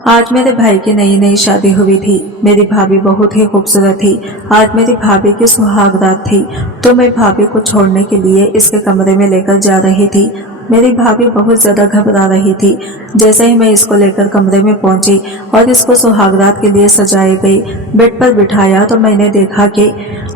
आज मेरे भाई की नई नई शादी हुई थी। मेरी भाभी बहुत ही खूबसूरत थी। आज मेरी भाभी की सुहागरात थी, तो मैं भाभी को छोड़ने के लिए इसके कमरे में लेकर जा रही थी। मेरी भाभी बहुत ज्यादा घबरा रही थी। जैसे ही मैं इसको लेकर कमरे में पहुंची और इसको सुहागरात के लिए सजाई गई बेड पर बिठाया, तो मैंने देखा कि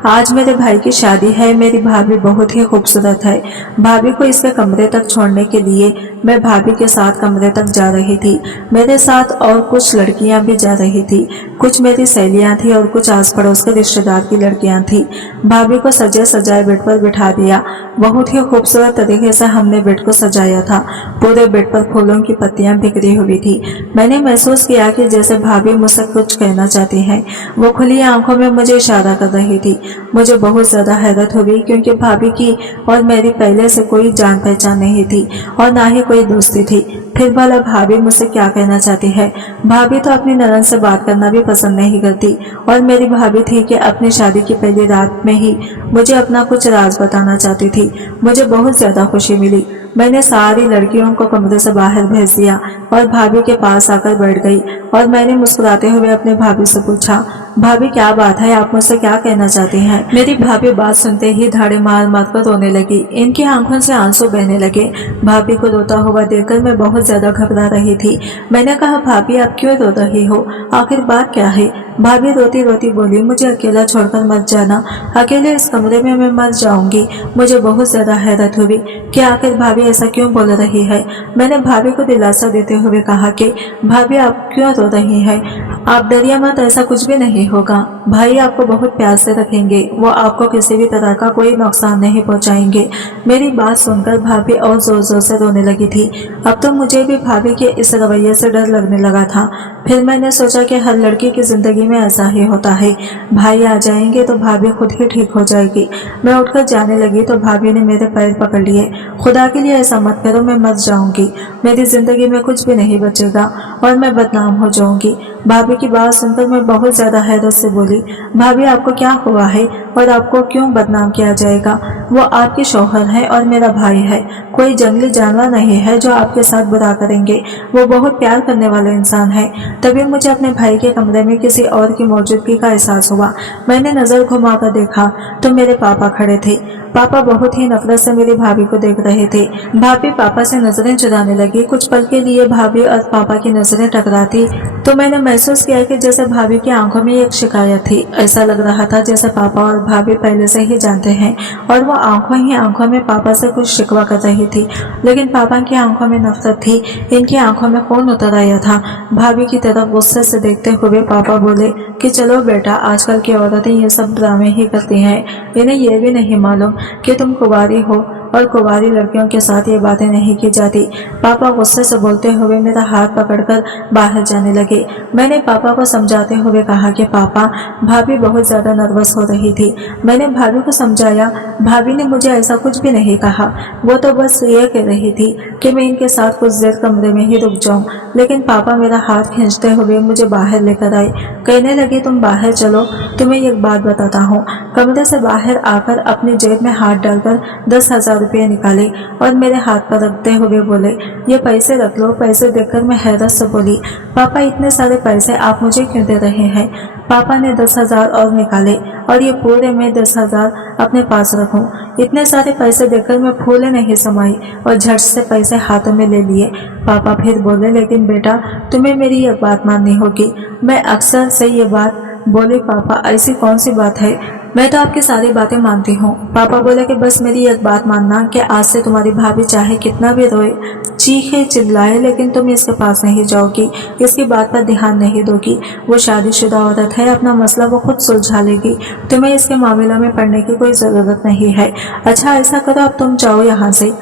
आज मेरे भाई की शादी है। मेरी भाभी बहुत ही खूबसूरत है। भाभी को इसके कमरे तक छोड़ने के लिए मैं भाभी के साथ कमरे तक जा रही थी। मेरे साथ और कुछ लड़कियां भी जा रही थी। कुछ मेरी सहेलियां थी और कुछ आस पड़ोस के रिश्तेदार की लड़कियां थी। भाभी को सजे सजाए बेड पर बिठा दिया। बहुत ही खूबसूरत तरीके से हमने बेड को सजाया था। पूरे बेड पर फूलों की पत्तियां बिखरी हुई थी। मैंने महसूस किया कि जैसे भाभी मुझसे कुछ कहना चाहती है। वो खुली आंखों में मुझे इशारा कर रही थी। मुझे बहुत ज्यादा हैरत हुई, क्योंकि भाभी की और मेरी पहले से कोई जान पहचान नहीं थी और ना ही कोई दोस्ती थी। फिर भला भाभी मुझसे क्या कहना चाहती है। भाभी तो अपनी ननद से बात करना भी पसंद नहीं करती, और मेरी भाभी थी कि अपनी शादी की पहली रात में ही मुझे अपना कुछ राज बताना चाहती थी। मुझे बहुत ज्यादा खुशी मिली। मैंने सारी लड़कियों को कमरे से बाहर भेज दिया और भाभी के पास आकर बैठ गई, और मैंने मुस्कुराते हुए अपने भाभी से पूछा, भाभी क्या बात है, आप मुझसे क्या कहना चाहती हैं। मेरी भाभी बात सुनते ही धाड़े मार मार कर रोने लगी। इनकी आंखों से आंसू बहने लगे। भाभी को रोता हुआ देखकर मैं बहुत ज्यादा घबरा रही थी। मैंने कहा, भाभी आप क्यों रो रही हो, आखिर बात क्या है। भाभी रोती रोती बोली, मुझे अकेला छोड़कर मत जाना, अकेले इस कमरे में मैं मर जाऊंगी। मुझे बहुत ज्यादा हैरत हुई कि आखिर भाभी ऐसा क्यों बोल रही है। मैंने भाभी को दिलासा देते हुए कहा कि भाभी आप क्यों रो रही हैं, आप डरिए मत, ऐसा कुछ भी नहीं होगा। भाई आपको बहुत प्यार से रखेंगे, वो आपको किसी भी तरह का कोई नुकसान नहीं पहुंचाएंगे। मेरी बात सुनकर भाभी और जोर जोर से रोने लगी थी। अब तो मुझे भी भाभी के इस रवैये से डर लगने लगा था। फिर मैंने सोचा कि हर लड़की की जिंदगी में ऐसा ही होता है, भाई आ जाएंगे तो भाभी खुद ही ठीक हो जाएगी। मैं उठकर जाने लगी तो भाभी ने मेरे पैर पकड़ लिए। खुदा के लिए ऐसा मत करो, मैं मर जाऊंगी, मेरी जिंदगी में कुछ भी नहीं बचेगा और मैं बदनाम हो जाऊंगी। भाभी की बात सुनकर मैं बहुत ज्यादा हैरत से बोली, भाभी आपको क्या हुआ है और आपको क्यों बदनाम किया जाएगा। वो आपके शौहर है और मेरा भाई है, कोई जंगली जानवर नहीं है जो आपके साथ बुरा करेंगे। वो बहुत प्यार करने वाले इंसान है। तभी मुझे अपने भाई के कमरे में किसी और की मौजूदगी का एहसास हुआ। मैंने नजर घुमाकर देखा तो मेरे पापा खड़े थे। पापा बहुत ही नफरत से मेरी भाभी को देख रहे थे। भाभी पापा से नजरें चुराने लगी। कुछ पल के लिए भाभी और पापा की नजरें टकराती तो मैंने महसूस किया कि जैसे भाभी की आंखों में एक शिकायत थी। ऐसा लग रहा था जैसे पापा और भाभी पहले से ही जानते हैं और वो आंखों ही आंखों में पापा से कुछ शिकवा कर रही थी। लेकिन पापा की आंखों में नफरत थी, इनकी आंखों में खून उतर आया था। भाभी की तरफ गुस्से से देखते हुए पापा बोले कि चलो बेटा, आजकल की औरतें ये सब ड्रामे ही करती हैं, इन्हें ये भी नहीं मालूम कि तुम कुंवारी हो और कुंवारी लड़कियों के साथ ये बातें नहीं की जाती। पापा गुस्से से बोलते हुए मेरा हाथ पकड़कर बाहर जाने लगे। मैंने पापा को समझाते हुए कहा कि पापा, भाभी बहुत ज्यादा नर्वस हो रही थी। मैंने भाभी को समझाया। भाभी ने मुझे ऐसा कुछ भी नहीं कहा, वो तो बस ये कह रही थी कि मैं इनके साथ कुछ देर कमरे में ही रुक जाऊं। लेकिन पापा मेरा हाथ खींचते हुए मुझे बाहर लेकर आए। कहने लगे, तुम बाहर चलो, तुम्हें एक बात बताता हूँ। कमरे से बाहर आकर अपनी जेब में हाथ डालकर 10,000 रुपये निकाले और मेरे हाथ पर रखते हुए बोले, ये पैसे रख लो। पैसे देखकर मैं हैरत से बोली, पापा इतने सारे पैसे आप मुझे क्यों दे रहे हैं। पापा ने 10,000 और निकाले और ये पूरे मैं 10,000 अपने पास रखूं। इतने सारे पैसे देखकर मैं फूले नहीं समाई और झट से पैसे हाथों में ले लिए। पापा फिर बोले, लेकिन बेटा तुम्हें मेरी ये बात माननी होगी। मैं अक्सर से ये बात बोली, पापा ऐसी कौन सी बात है, मैं तो आपकी सारी बातें मानती हूँ। पापा बोले कि बस मेरी एक बात मानना कि आज से तुम्हारी भाभी चाहे कितना भी रोए, चीखे चिल्लाए, लेकिन तुम इसके पास नहीं जाओगी, इसकी बात पर ध्यान नहीं दोगी। वो शादीशुदा औरत है, अपना मसला वो खुद सुलझा लेगी, तुम्हें इसके मामले में पड़ने की कोई जरूरत नहीं है। अच्छा ऐसा करो, अब तुम जाओ यहाँ से।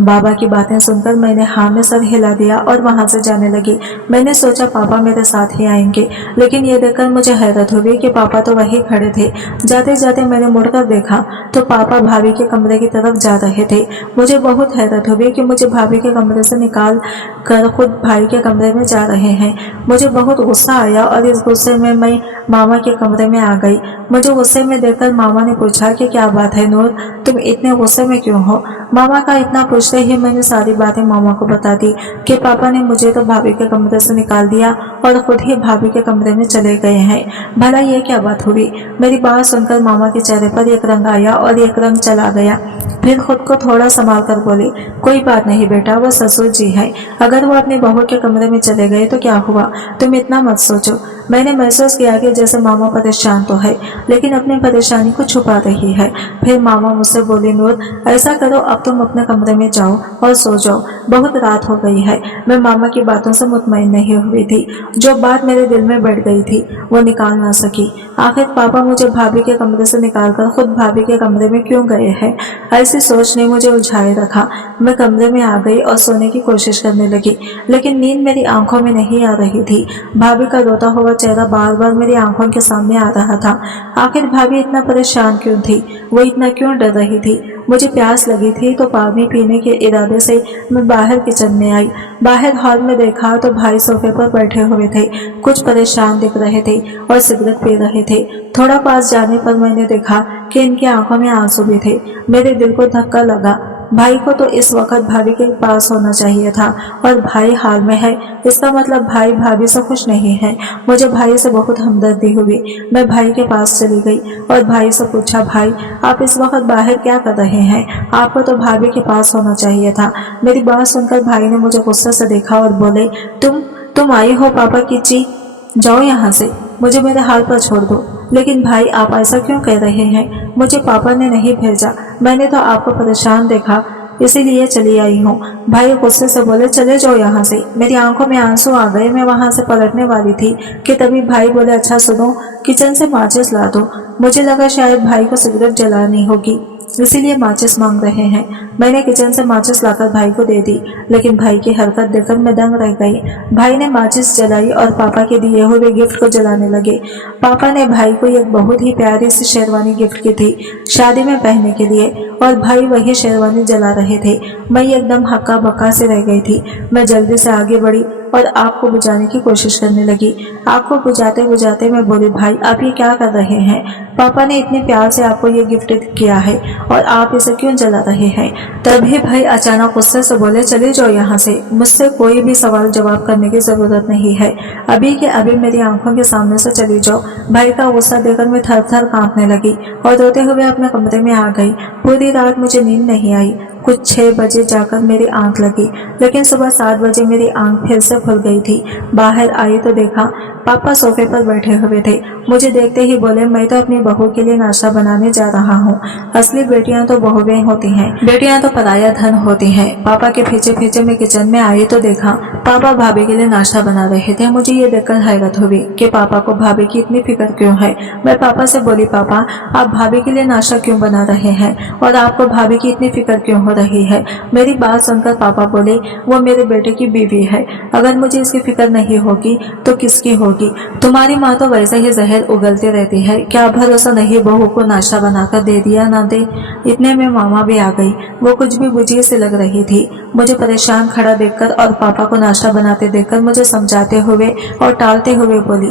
बाबा की बातें सुनकर मैंने हाँ में सर हिला दिया और वहां से जाने लगी। मैंने सोचा पापा मेरे साथ ही आएंगे, लेकिन ये देखकर मुझे हैरत हुई कि पापा तो वहीं खड़े थे। जाते जाते मैंने मुड़कर देखा तो पापा भाभी के कमरे की तरफ जा रहे थे। मुझे बहुत हैरत हुई कि मुझे भाभी के कमरे से निकाल कर खुद भाई के कमरे में जा रहे हैं। मुझे बहुत गुस्सा आया और इस गुस्से में मैं मामा के कमरे में आ गई। मुझे गुस्से में देखकर मामा ने पूछा कि क्या बात है नूर, तुम इतने गुस्से में क्यों हो। मामा का इतना पूछते ही मैंने सारी बातें मामा को बता दी कि पापा ने मुझे तो भाभी के कमरे से निकाल दिया और खुद ही भाभी के कमरे में चले गए हैं। भला ये क्या बात हुई। मेरी बात सुनकर मामा के चेहरे पर एक रंग आया और एक रंग चला गया। फिर खुद को थोड़ा संभाल कर बोली, कोई बात नहीं बेटा, वो ससुर जी है। अगर वो अपनी बहू के कमरे में चले गए तो क्या हुआ, तुम इतना मत सोचो। मैंने महसूस किया कि जैसे मामा परेशान तो है लेकिन अपनी परेशानी को छुपा रही है। फिर मामा मुझसे बोली, नूर ऐसा करो, अब तुम अपने कमरे में जाओ और सो जाओ, बहुत रात हो गई है। मैं मामा की बातों से मुतमईन नहीं हुई थी। जो बात मेरे दिल में बैठ गई थी वो निकाल ना सकी। आखिर पापा मुझे भाभी के कमरे से निकालकर खुद भाभी के कमरे में क्यों गए हैं, ऐसी सोच ने मुझे उलझाए रखा। मैं कमरे में आ गई और सोने की कोशिश करने लगी लेकिन नींद मेरी आंखों में नहीं आ रही थी। भाभी का रोता हुआ चेहरा बार बार मेरी आंखों के सामने आ रहा था। आखिर भाभी इतना परेशान क्यों थी, वो इतना क्यों डर रही थी। मुझे प्यास लगी थी तो पानी पीने के इरादे से मैं बाहर किचन में आई। बाहर हॉल में देखा तो भाई सोफे पर बैठे हुए थे, कुछ परेशान दिख रहे थे और सिगरेट पी रहे थे। थोड़ा पास जाने पर मैंने देखा कि इनकी आंखों में आंसू भी थे। मेरे दिल को धक्का लगा। भाई को तो इस वक्त भाभी के पास होना चाहिए था और भाई हाल में है, इसका मतलब भाई भाभी से खुश नहीं है। मुझे भाई से बहुत हमदर्दी हुई। मैं भाई के पास चली गई और भाई से पूछा, भाई आप इस वक्त बाहर क्या कर रहे हैं, आपको तो भाभी के पास होना चाहिए था। मेरी बात सुनकर भाई ने मुझे गुस्से से देखा और बोले, तुम आई हो पापा की ची, जाओ यहाँ से, मुझे मेरे हाल पर छोड़ दो। लेकिन भाई आप ऐसा क्यों कह रहे हैं, मुझे पापा ने नहीं भेजा, मैंने तो आपको परेशान देखा इसीलिए चली आई हूँ। भाई गुस्से से बोले, चले जाओ यहाँ से। मेरी आंखों में आंसू आ गए। मैं वहाँ से पलटने वाली थी कि तभी भाई बोले, अच्छा सुनो, किचन से माचिस ला दो। मुझे लगा शायद भाई को सिगरेट जलानी होगी इसीलिए माचिस मांग रहे हैं। मैंने किचन से माचिस लाकर भाई को दे दी लेकिन भाई की हरकत देखकर मैं दंग रह गई। भाई ने माचिस जलाई और पापा के दिए हुए गिफ्ट को जलाने लगे। पापा ने भाई को एक बहुत ही प्यारी सी शेरवानी गिफ्ट की थी शादी में पहनने के लिए और भाई वही शेरवानी जला रहे थे। मैं एकदम हक्का बक्का से रह गई थी। मैं जल्दी से आगे बढ़ी और आग को बुझाने की कोशिश करने लगी। आग को बुझाते बुझाते मैं बोली, भाई आप ये क्या कर रहे हैं, पापा ने इतने प्यार से आपको ये गिफ्ट किया है और आप इसे क्यों जला रहे हैं। तभी भाई अचानक गुस्से से बोले, चले जाओ यहाँ से, मुझसे कोई भी सवाल जवाब करने की जरूरत नहीं है, अभी के अभी मेरी आंखों के सामने से चली जाओ। भाई का गुस्सा देखकर मैं थर थर कांपने लगी और रोते हुए अपने कमरे में आ गई। पूरी रात मुझे नींद नहीं आई। कुछ 6 बजे जाकर मेरी आंख लगी लेकिन सुबह 7 बजे मेरी आंख फिर से खुल गई थी। बाहर आई तो देखा पापा सोफे पर बैठे हुए थे। मुझे देखते ही बोले, मैं तो अपनी बहू के लिए नाश्ता बनाने जा रहा हूँ। असली बेटियां तो बहुएं होती हैं, बेटियां तो पराया धन होती हैं। पापा के पीछे पीछे मैं किचन में आई तो देखा पापा भाभी के लिए नाश्ता बना रहे थे। मुझे ये देखकर हैरत हुई कि पापा को भाभी की इतनी फिक्र क्यों है। मैं पापा से बोली, पापा आप भाभी के लिए नाश्ता क्यों बना रहे हैं और आपको भाभी की इतनी फिक्र क्यों हो रही है। मेरी बात सुनकर पापा बोले, वो मेरे बेटे की बीवी है, अगर मुझे इसकी फिक्र नहीं होगी तो किसकी होगी। तुम्हारी माँ तो वैसे ही जहर उगलती रहती है, क्या भरोसा नहीं बहू को नाश्ता बनाकर दे दिया ना दे। इतने में मामा भी आ गई। वो कुछ भी बुझी से लग रही थी। मुझे परेशान खड़ा देखकर और पापा को नाश्ता बनाते देखकर मुझे समझाते हुए और टालते हुए बोली,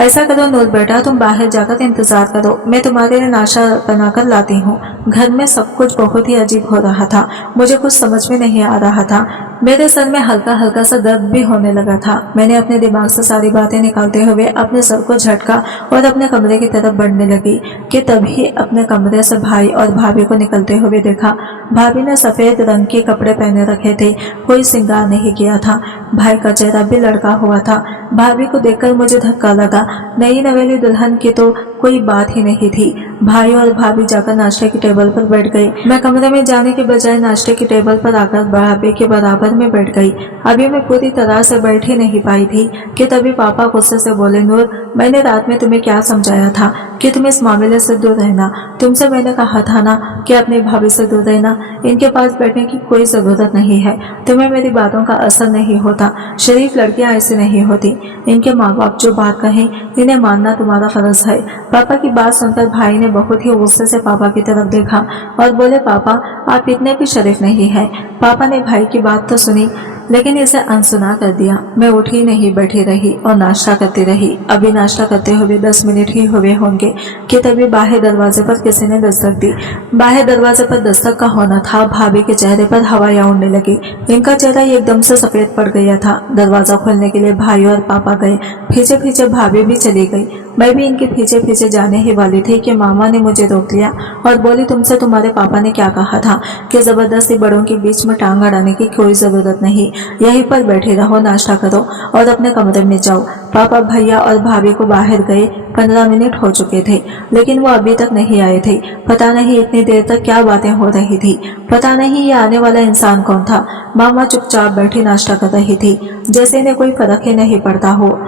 ऐसा करो नूर बेटा, तुम बाहर जाकर इंतजार करो, मैं तुम्हारे लिए नाश्ता बनाकर लाती हूँ। घर में सब कुछ बहुत ही अजीब हो रहा था। मुझे कुछ समझ में नहीं आ रहा था। मेरे सर में हल्का हल्का सा दर्द भी होने लगा था। मैंने अपने दिमाग से सारी बातें निकालते हुए अपने सर को झटका और अपने कमरे की तरफ बढ़ने लगी कि तभी अपने कमरे से भाई और भाभी को निकलते हुए देखा। भाभी ने सफेद रंग के कपड़े पहने रखे थे, कोई श्रृंगार नहीं किया था। भाई का चेहरा भी लड़का हुआ था। भाभी को देखकर मुझे धक्का लगा। नई नवेली दुल्हन की तो कोई बात ही नहीं थी। भाई और भाभी जाकर नाश्ते की टेबल पर बैठ गए। मैं कमरे में जाने के बजाय नाश्ते की टेबल पर आकर भाभी के बराबर में बैठ गई। अभी मैं पूरी तरह से बैठ ही नहीं पाई थी कि तभी पापा गुस्से से बोले, नूर मैंने रात में तुम्हें क्या समझाया था कि तुम इस मामले से दूर रहना। तुमसे मैंने कहा था ना कि अपनी भाभी से दूर रहना, इनके पास बैठने की कोई जरूरत नहीं है। तुम्हें मेरी बातों का असर नहीं होता। शरीफ लड़कियां ऐसी नहीं होती। इनके माँ बाप जो बात कहें इन्हें मानना तुम्हारा फर्ज है। पापा की बात सुनकर भाई ने बहुत ही गुस्से से पापा की तरफ देखा और बोले, पापा आप इतने भी शरीफ नहीं हैं। पापा ने भाई की बात तो सुनी, लेकिन इसे अनसुना कर दिया। मैं उठी नहीं, बैठी रही और नाश्ता करती रही। अभी नाश्ता करते हुए 10 मिनट ही हुए होंगे कि तभी बाहर दरवाजे पर किसी ने दस्तक दी। बाहर दरवाजे पर दस्तक का होना था। भाभी के चेहरे पर हवाएं उड़ने लगी। इनका चेहरा एकदम से सफेद पड़ गया था। दरवाजा खोलने के लिए भाई और पापा गए, पीछे पीछे भाभी भी चली गई। मैं भी इनके पीछे पीछे जाने ही वाली थी कि मामा ने मुझे रोक लिया और बोली, तुमसे तुम्हारे पापा ने क्या कहा था कि जबरदस्ती बड़ों के बीच में टांग अड़ाने की कोई जरूरत नहीं, यहीं पर बैठे रहो, नाश्ता करो और अपने कमरे में जाओ। पापा, भैया और भाभी को बाहर गए 15 मिनट हो चुके थे, लेकिन वो अभी तक नहीं आए थे। पता नहीं इतनी देर तक क्या बातें हो रही थी। पता नहीं ये आने वाला इंसान कौन था। मामा चुपचाप बैठी नाश्ता कर रही थी, जैसे इन्हें कोई फर्क ही नहीं पड़ता हो।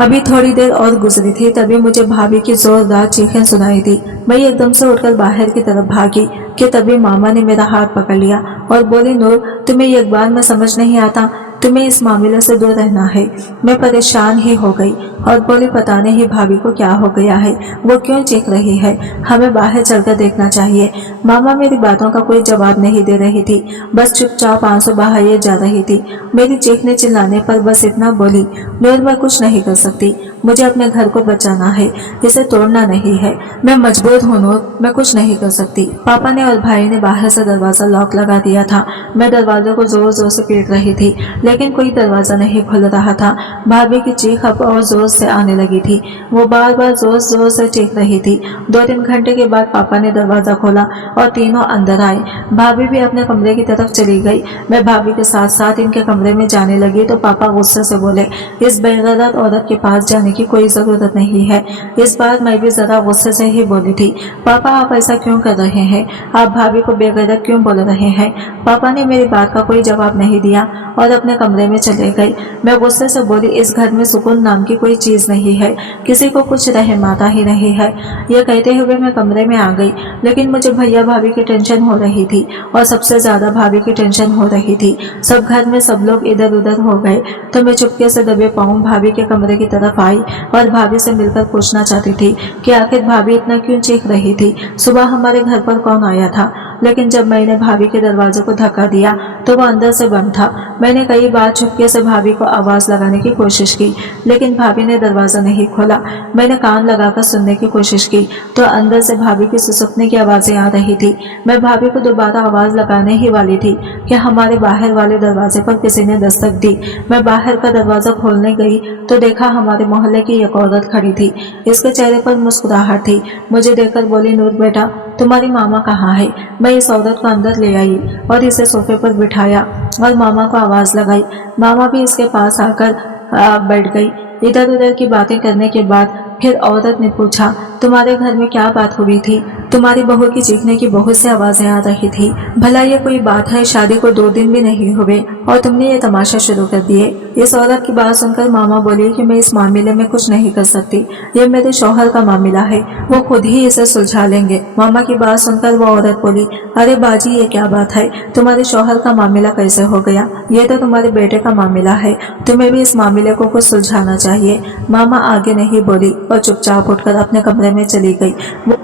अभी थोड़ी देर और गुजरी थी, तभी मुझे भाभी की जोरदार चीखें सुनाई दी। मैं एकदम से उठकर बाहर की तरफ भागी कि तभी मामा ने मेरा हाथ पकड़ लिया और बोली, नूर, तुम्हें एक बार में समझ नहीं आता, तुम्हें इस मामले से दूर रहना है। मैं परेशान ही हो गई और बोली, पता नहीं भाभी को क्या हो गया है, वो क्यों चीख रही है, हमें बाहर चलकर देखना चाहिए। मामा मेरी बातों का कोई जवाब नहीं दे रही थी, बस चुपचाप आंसू बहाए जा रही थी। मेरी चीखने चिल्लाने पर बस इतना बोली, नूर, मैं कुछ नहीं कर सकती, मुझे अपने घर को बचाना है, इसे तोड़ना नहीं है। मैं मजबूर हूँ नूर, मैं कुछ नहीं कर सकती। पापा ने और भाई ने बाहर से दरवाजा लॉक लगा दिया था। मैं दरवाजे को जोर जोर से पीट रही थी, लेकिन कोई दरवाजा नहीं खुल रहा था। भाभी की चीख अब और जोर से आने लगी थी। वो बार बार जोर जोर से चीख रही थी। 2-3 घंटे के बाद पापा ने दरवाजा खोला और तीनों अंदर आए। भाभी भी अपने कमरे की तरफ चली गई। मैं भाभी के साथ साथ इनके कमरे में जाने लगी तो पापा गुस्से से बोले, इस बेगैरत औरत के पास जाने की कोई जरूरत नहीं है। इस बार मैं भी जरा गुस्से से ही बोली थी, पापा आप ऐसा क्यों कर रहे हैं, आप भाभी को बेगैरत क्यों बोल रहे हैं। पापा ने मेरी बात का कोई जवाब नहीं दिया और अपने कमरे में चले गए। मैं गुस्से से बोली, इस घर में सुकून नाम की कोई चीज नहीं है, किसी को कुछ रहमाता ही नहीं है। यह कहते हुए मैं कमरे में आ गई, लेकिन मुझे भैया भाभी की टेंशन हो रही थी और सबसे ज्यादा भाभी की टेंशन हो रही थी। सब घर में सब लोग इधर उधर हो गए तो मैं चुपके से दबे पाँव भाभी के कमरे की तरफ आई और भाभी से मिलकर पूछना चाहती थी कि आखिर भाभी इतना क्यों चीख रही थी, सुबह हमारे घर पर कौन आया था। लेकिन जब मैंने भाभी के दरवाजे को धक्का दिया तो वो अंदर से बंद था। मैंने कई बार चुपके से भाभी को आवाज लगाने की कोशिश की, लेकिन भाभी ने दरवाजा नहीं खोला। मैंने कान लगाकर सुनने की कोशिश की तो अंदर से भाभी की सुसुकने की आवाजें आ रही थी। मैं भाभी को दोबारा आवाज लगाने ही वाली थी कि हमारे बाहर वाले दरवाजे पर किसी ने दस्तक दी। मैं बाहर का दरवाजा खोलने गई तो देखा हमारे मोहल्ले की एक औरत खड़ी थी। इसके चेहरे पर मुस्कुराहट थी। मुझे देखकर बोली, नूर बेटा, तुम्हारी मामा कहाँ है। मैं इस औरत को अंदर ले आई और इसे सोफे पर बिठाया और मामा को आवाज लगाई। मामा भी इसके पास आकर बैठ गई। इधर उधर की बातें करने के बाद फिर औरत ने पूछा, तुम्हारे घर में क्या बात हुई थी, तुम्हारी बहू की चीखने की बहुत सी आवाजें आ रही थी। भला ये कोई बात है, शादी को 2 दिन भी नहीं हुए और तुमने ये तमाशा शुरू कर दिए। इस औरत की बात सुनकर मामा बोली कि मैं इस मामले में कुछ नहीं कर सकती, ये मेरे शौहर का मामला है, वो खुद ही इसे सुलझा लेंगे। मामा की बात सुनकर वो औरत बोली, अरे बाजी ये क्या बात है, तुम्हारे शौहर का मामला कैसे हो गया, ये तो तुम्हारे बेटे का मामला है, तुम्हें भी इस मामले को कुछ सुलझाना चाहिए। मामा आगे नहीं बोली और चुपचाप उठकर अपने कमरे में चली गई।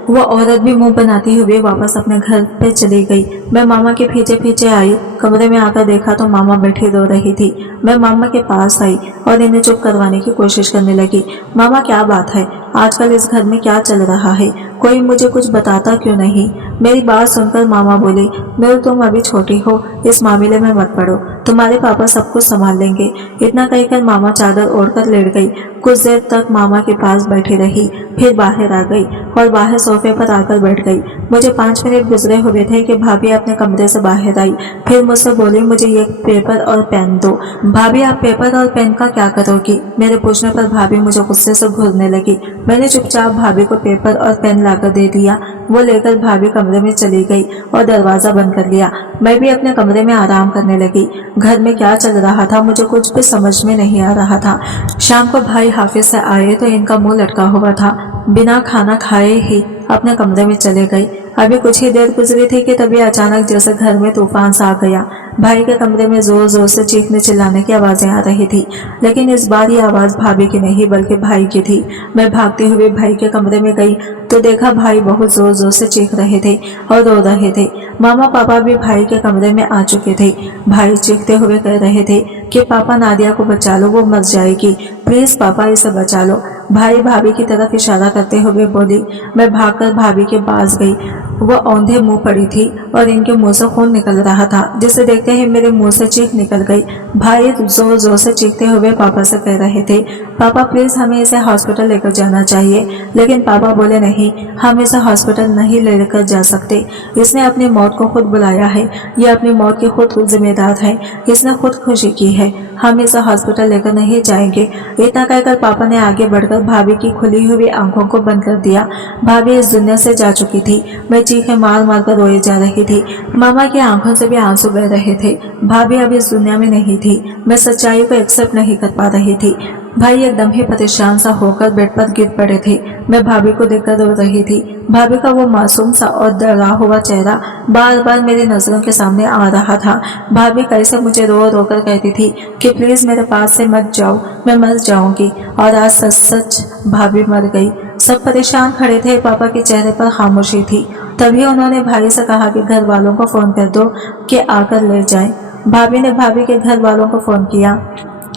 वो औरत भी मुंह बनाती हुई वापस अपने घर पे चली गई। मैं मामा के पीछे पीछे आई। कमरे में आकर देखा तो मामा बैठी रो रही थी। मैं मामा के पास आई और इन्हें चुप करवाने की कोशिश करने लगी। मामा क्या बात है, आजकल इस घर में क्या चल रहा है, कोई मुझे कुछ बताता क्यों नहीं। मेरी बात सुनकर मामा बोली, नूर तुम अभी छोटी हो, इस मामले में मत पड़ो, तुम्हारे पापा सब कुछ संभाल लेंगे। इतना कहकर मामा चादर ओढ़कर लेट गई। कुछ देर तक मामा के पास बैठी रही, फिर बाहर आ गई और बाहर सोफे पर आकर बैठ गई। मुझे 5 मिनट गुजरे हुए थे कि भाभी अपने कमरे से बाहर आई। फिर मुझसे बोली, मुझे ये पेपर और पेन दो। भाभी आप पेपर और पेन का क्या करोगी, मेरे पूछने पर भाभी मुझे गुस्से से घूरने लगी। मैंने चुपचाप भाभी को पेपर और पेन लाकर दे दिया। वो लेकर भाभी कमरे में चली गई और दरवाजा बंद कर लिया। मैं भी अपने कमरे में आराम करने लगी। घर में क्या चल रहा था मुझे कुछ भी समझ में नहीं आ रहा था। शाम को भाई हाफिज से आए तो इनका मुंह लटका हुआ था। बिना खाना खाए ही अपने कमरे में चले गए। अभी कुछ ही देर गुजरी थी कि तभी अचानक जैसे घर में तूफान सा आ गया। भाई के कमरे में जोर जोर से चीखने चिल्लाने की आवाजें आ रही थी, लेकिन इस बार ये आवाज भाभी की नहीं बल्कि भाई की थी। मैं भागते हुए भाई के कमरे में गई तो देखा भाई बहुत जोर जोर से चीख रहे थे और रो रहे थे। मामा पापा भी भाई के कमरे में आ चुके थे। भाई चीखते हुए कह रहे थे कि पापा नादिया को बचा लो, वो मर जाएगी, प्लीज पापा इसे बचा लो। भाई भाभी की तरफ इशारा करते हुए बोली। मैं भागकर भाभी के पास गई। वो औंधे मुंह पड़ी थी और इनके मुंह से खून निकल रहा था, जिसे देखते ही मेरे मुंह से चीख निकल गई। भाई जोर जोर से चीखते हुए पापा से कह रहे थे, पापा प्लीज हमें इसे हॉस्पिटल लेकर जाना चाहिए। लेकिन पापा बोले नहीं, हम इसे हॉस्पिटल नहीं लेकर जा सकते। इसने अपनी मौत को खुद बुलाया है, ये अपनी मौत की खुद जिम्मेदार है, इसने खुद खुशी की है, हम इसे हॉस्पिटल लेकर नहीं जाएंगे। इतना कहकर पापा ने आगे बढ़कर भाभी की खुली हुई आंखों को बंद कर दिया। भाभी इस दुनिया से जा चुकी थी। मैं चीखें मार मार कर रोए जा रही थी। मामा की आंखों से भी आंसू बह रहे थे। भाभी अब इस दुनिया में नहीं थी। मैं सच्चाई को एक्सेप्ट नहीं कर पा रही थी। भाई एकदम ही परेशान सा होकर बेड पर गिर पड़े थे। मैं भाभी को देखकर रो रही थी। भाभी का वो मासूम सा और डरा हुआ चेहरा बार बार मेरी नजरों के सामने आ रहा था। भाभी कैसे मुझे रो रो कर कहती थी कि प्लीज मेरे पास से मत जाओ, मैं मर जाऊंगी। और आज सच सच भाभी मर गई। सब परेशान खड़े थे। पापा के चेहरे पर खामोशी थी। तभी उन्होंने भाई से कहा कि घर वालों को फोन कर दो कि आकर ले जाएं। भाभी ने भाभी के घर वालों को फोन किया।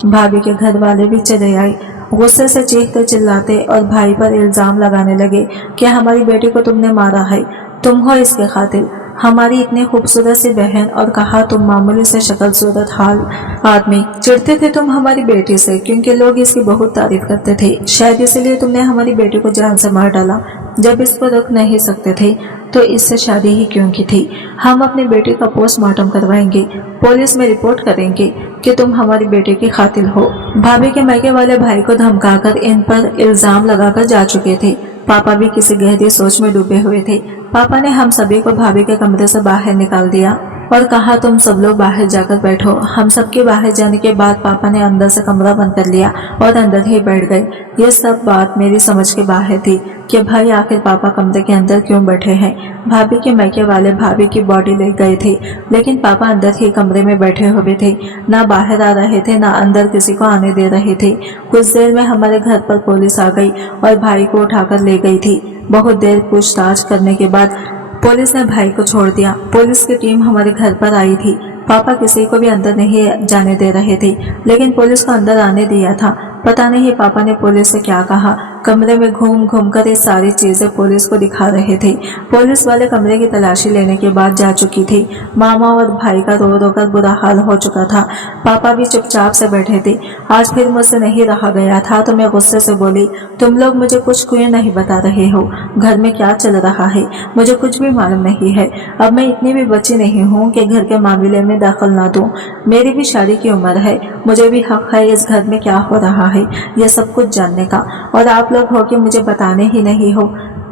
भाभी के घर वाले भी चले आए। गुस्से से चीखते चिल्लाते और भाई पर इल्जाम लगाने लगे कि हमारी बेटी को तुमने मारा है, तुम हो इसके कातिल, हमारी इतनी खूबसूरत सी बहन, और कहा तुम मामूली से शक्ल सूरत हाल आदमी। चिढ़ते थे तुम हमारी बेटी से क्योंकि लोग इसकी बहुत तारीफ करते थे, शायद इसलिए तुमने हमारी बेटी को जान से मार डाला। जब इसको रोक नहीं सकते थे तो इससे शादी ही क्यों की थी। हम अपनी बेटी का पोस्टमार्टम करवाएंगे, पुलिस में रिपोर्ट करेंगे कि तुम हमारी बेटी की कातिल हो। भाभी के मैके वाले भाई को धमकाकर इन पर इल्जाम लगाकर जा चुके थे। पापा भी किसी गहरी सोच में डूबे हुए थे। पापा ने हम सभी को भाभी के कमरे से बाहर निकाल दिया और कहा तुम सब लोग बाहर जाकर बैठो। हम सबके बाहर जाने के बाद पापा ने अंदर से कमरा बंद कर लिया और अंदर ही बैठ गए। ये सब बात मेरी समझ के बाहर थी कि भाई आखिर पापा कमरे के अंदर क्यों बैठे हैं। भाभी के मैके वाले भाभी की बॉडी ले गए थे, लेकिन पापा अंदर ही कमरे में बैठे हुए थे, ना बाहर आ रहे थे ना अंदर किसी को आने दे रहे थे। कुछ देर में हमारे घर पर पुलिस आ गई और भाई को उठाकर ले गई थी। बहुत देर पूछताछ करने के बाद पुलिस ने भाई को छोड़ दिया। पुलिस की टीम हमारे घर पर आई थी। पापा किसी को भी अंदर नहीं जाने दे रहे थे, लेकिन पुलिस को अंदर आने दिया था। पता नहीं पापा ने पुलिस से क्या कहा। कमरे में घूम घूम कर ये सारी चीजें पुलिस को दिखा रहे थे। पुलिस वाले कमरे की तलाशी लेने के बाद जा चुकी थी। मामा और भाई का रो रो कर बुरा हाल हो चुका था। पापा भी चुपचाप से बैठे थे। आज फिर मुझसे नहीं रहा गया था तो मैं गुस्से से बोली, तुम लोग मुझे कुछ क्यों नहीं बता रहे हो? घर में क्या चल रहा है मुझे कुछ भी मालूम नहीं है। अब मैं इतनी भी बच्ची नहीं हूँ कि घर के मामले में दखल ना दूं। मेरी भी शादी की उम्र है, मुझे भी हक है इस घर में क्या हो रहा है यह सब कुछ जानने का, और आप लोग हो कि मुझे बताने ही नहीं हो।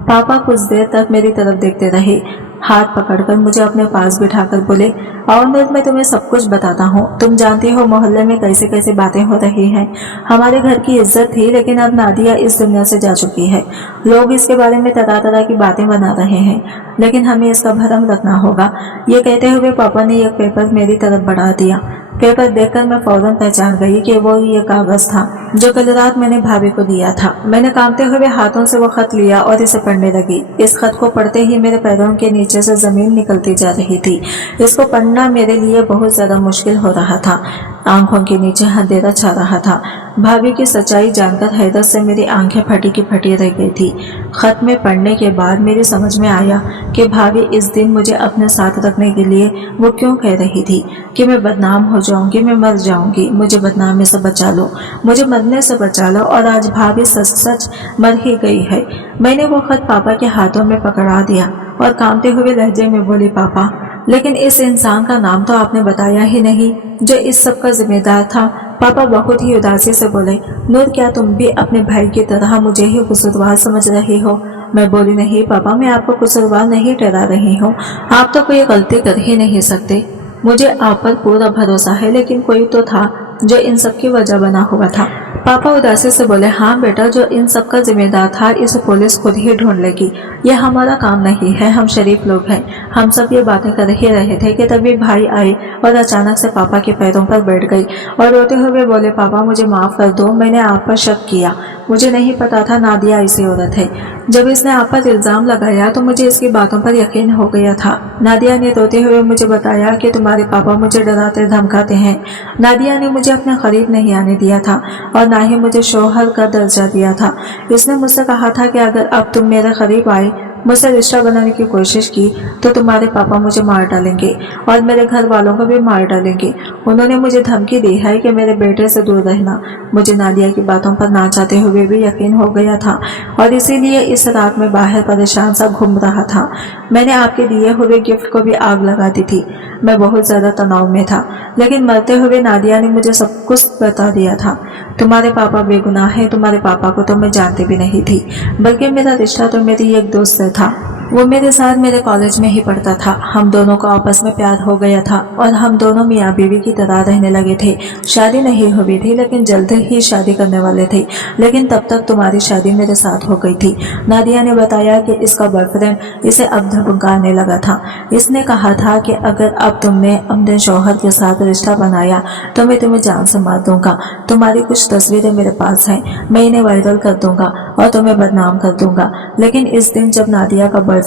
पापा कुछ देर तक मेरी तरफ देखते रहे, हाथ पकड़कर मुझे अपने पास बिठाकर बोले, और मैं तुम्हें सब कुछ बताता हूँ। तुम जानती हो मोहल्ले में कैसे कैसे बातें हो रही हैं। हमारे घर की इज्जत थी, लेकिन अब नादिया इस दुनिया से जा चुकी है। लोग इसके बारे में तरह तरह की बातें बना रहे हैं, लेकिन हमें इसका भरम रखना होगा। ये कहते हुए पापा ने एक पेपर मेरी तरफ बढ़ा दिया। पेपर देखकर मैं फौरन पहचान गई कि वो ये कागज था जो कल रात मैंने भाभी को दिया था। मैंने कांपते हुए हाथों से वो खत लिया और इसे पढ़ने लगी। इस खत को पढ़ते ही मेरे पैरों के नीचे से जमीन निकलती जा रही थी। इसको पढ़ना मेरे लिए बहुत ज्यादा मुश्किल हो रहा था। आंखों के नीचे अंधेरा छा रहा था। भाभी की सच्चाई जानकर हैरत से मेरी आंखें फटी की फटी रह गई थी। खत में पढ़ने के बाद मेरी समझ में आया कि भाभी इस दिन मुझे अपने साथ रखने के लिए वो क्यों कह रही थी कि मैं बदनाम हो जाऊंगी, मैं मर जाऊंगी, मुझे बदनामी से बचा लो, मुझे मरने से बचा लो। और आज भाभी सच सच मर ही गई है। मैंने वो खत पापा के हाथों में पकड़ा दिया और कांपते हुए लहजे में बोली, पापा लेकिन इस इंसान का नाम तो आपने बताया ही नहीं जो इस सब का जिम्मेदार था। पापा बहुत ही उदासी से बोले, नूर क्या तुम भी अपने भाई की तरह मुझे ही कसूरवार समझ रही हो? मैं बोली, नहीं पापा, मैं आपको कसूरवार नहीं ठहरा रही हूँ। आप तो कोई गलती कर ही नहीं सकते। मुझे आप पर पूरा भरोसा है, लेकिन कोई तो था जो इन सब की वजह बना हुआ था। पापा उदासी से बोले, हाँ बेटा, जो इन सब का जिम्मेदार था इसे पुलिस खुद ही ढूंढ लेगी, यह हमारा काम नहीं है, हम शरीफ लोग हैं। हम सब ये बातें कर ही रहे थे कि तभी भाई आए और अचानक से पापा के पैरों पर बैठ गई और रोते हुए बोले, पापा मुझे माफ कर दो, मैंने आप पर शक किया, मुझे नहीं पता था नादिया ऐसी औरत है। जब इसने आप पर इल्जाम लगाया तो मुझे इसकी बातों पर यकीन हो गया था। नादिया ने रोते हुए मुझे बताया कि तुम्हारे पापा मुझे डराते धमकाते हैं। नादिया ने मुझे अपने करीब नहीं आने दिया था और ना ही मुझे शौहर का दर्जा दिया था। इसने मुझसे कहा था कि अगर अब तुम मेरे करीब आए, मुझसे रिश्ता बनाने की कोशिश की तो तुम्हारे पापा मुझे मार डालेंगे और मेरे घर वालों को भी मार डालेंगे। उन्होंने मुझे धमकी दी है कि मेरे बेटे से दूर रहना। मुझे नादिया की बातों पर ना चाहते हुए भी यकीन हो गया था और इसीलिए इस रात में बाहर परेशान सा घूम रहा था। मैंने आपके दिए हुए गिफ्ट को भी आग लगा दी थी। मैं बहुत ज्यादा तनाव में था, लेकिन मरते हुए नादिया ने मुझे सब कुछ बता दिया था। तुम्हारे पापा बेगुनाह हैं, तुम्हारे पापा को तो मैं जानती भी नहीं थी, बल्कि मेरा रिश्ता तो मेरी एक दोस्त से था। वो मेरे साथ मेरे कॉलेज में ही पढ़ता था। हम दोनों को आपस में प्यार हो गया था और हम दोनों मियाँ बीवी की तरह रहने लगे थे। शादी नहीं हुई थी, लेकिन जल्द ही शादी करने वाले थे। लेकिन तब तक तुम्हारी शादी मेरे साथ हो गई थी। नादिया ने बताया कि इसका बॉयफ्रेंड इसे अब धमकाने लगा था। इसने कहा था कि अगर अब तुमने अपने शौहर के साथ रिश्ता बनाया तो मैं तुम्हें जान से मार दूंगा। तुम्हारी कुछ तस्वीरें मेरे पास हैं, मैं इन्हें वायरल कर दूंगा और तुम्हें बदनाम कर दूंगा। लेकिन इस दिन जब नादिया का बॉयफ्रेंड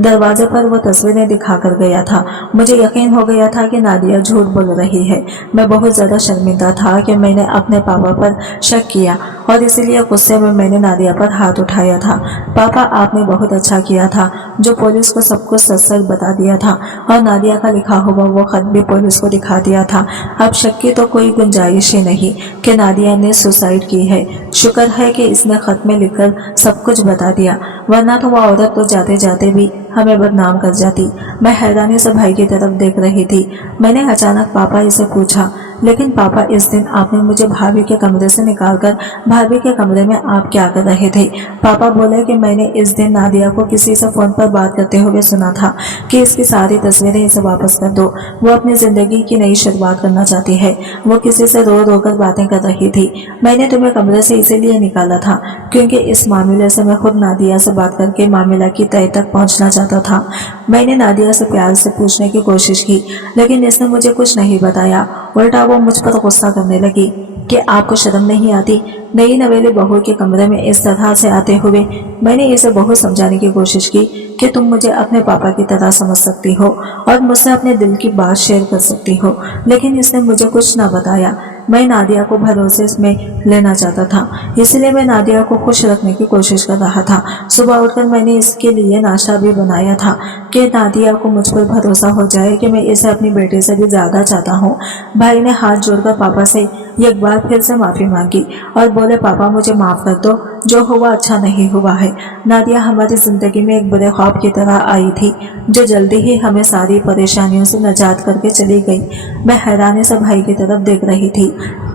दरवाजे पर वो तस्वीरें दिखा कर गया था, मुझे यकीन हो गया था कि नादिया झूठ बोल रही है। मैं बहुत ज्यादा शर्मिंदा था कि मैंने अपने पापा पर शक किया और इसीलिए गुस्से में मैंने नादिया पर हाथ उठाया था। पापा, आपने बहुत अच्छा किया था जो पुलिस को सब कुछ सच सच बता दिया था और नादिया का लिखा हुआ वो खत भी पुलिस को दिखा दिया था। अब शक की तो कोई गुंजाइश ही नहीं कि नादिया ने सुसाइड की है। शुक्र है कि इसने खत में लिखकर सब कुछ बता दिया, वरना तो वो औरत तो जाते जाते भी हमें बदनाम कर जाती। मैं हैरानी से भाई की तरफ देख रही थी। मैंने अचानक पापा इसे पूछा, लेकिन पापा, इस दिन आपने मुझे भाभी के कमरे से निकालकर भाभी के कमरे में आप क्या कर रहे थे? पापा बोले कि मैंने इस दिन नादिया को किसी से फोन पर बात करते हुए सुना था कि इसकी सारी तस्वीरें इसे वापस कर दो, वो अपनी जिंदगी की नई शुरुआत करना चाहती है। वो किसी से रो रो कर बातें कर रही थी। मैंने तुम्हें कमरे से इसीलिए निकाला था क्योंकि इस मामले से मैं खुद नादिया से बात करके मामला की तह तक पहुंचना चाहता था। मैंने नादिया से प्यार से पूछने की कोशिश की, लेकिन इसने मुझे कुछ नहीं बताया। उल्टा वो मुझ पर गुस्सा करने लगी कि आपको शर्म नहीं आती नई नवेली बहू के कमरे में इस तरह से आते हुए। मैंने इसे बहुत समझाने की कोशिश की कि तुम मुझे अपने पापा की तरह समझ सकती हो और मुझसे अपने दिल की बात शेयर कर सकती हो, लेकिन इसने मुझे कुछ न बताया। मैं नादिया को भरोसे में लेना चाहता था, इसलिए मैं नादिया को खुश रखने की कोशिश कर रहा था। सुबह उठकर मैंने इसके लिए नाश्ता भी बनाया था कि नादिया को मुझ पर भरोसा हो जाए कि मैं इसे अपनी बेटी से भी ज्यादा चाहता हूँ। भाई ने हाथ जोड़कर पापा से एक बार फिर से माफी मांगी और बोले, पापा मुझे माफ कर दो, जो हुआ अच्छा नहीं हुआ है। नादिया हमारी जिंदगी में एक बुरे ख्वाब की तरह आई थी जो जल्दी ही हमें सारी परेशानियों से निजात करके चली गई। मैं हैरानी से भाई की तरफ देख रही थी।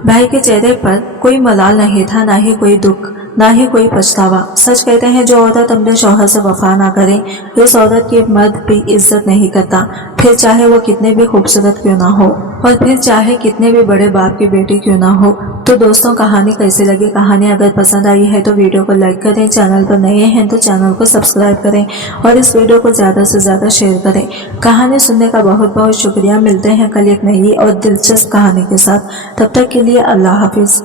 भाई के चेहरे पर कोई मलाल नहीं था, ना ही कोई दुख, ना ही कोई पछतावा। सच कहते हैं जो औरत अपने शौहर से वफा ना करे, उस औरत की मर्द भी इज्जत नहीं करता, फिर चाहे वो कितने भी खूबसूरत क्यों ना हो और फिर चाहे कितने भी बड़े बाप की बेटी क्यों ना हो। तो दोस्तों, कहानी कैसी लगी? कहानी अगर पसंद आई है तो वीडियो को लाइक करें, चैनल पर नए हैं तो चैनल को सब्सक्राइब करें और इस वीडियो को ज्यादा से ज्यादा शेयर करें। कहानी सुनने का बहुत बहुत शुक्रिया। मिलते हैं कल एक नई और दिलचस्प कहानी के साथ। तब तक के लिए अल्लाह हाफिज।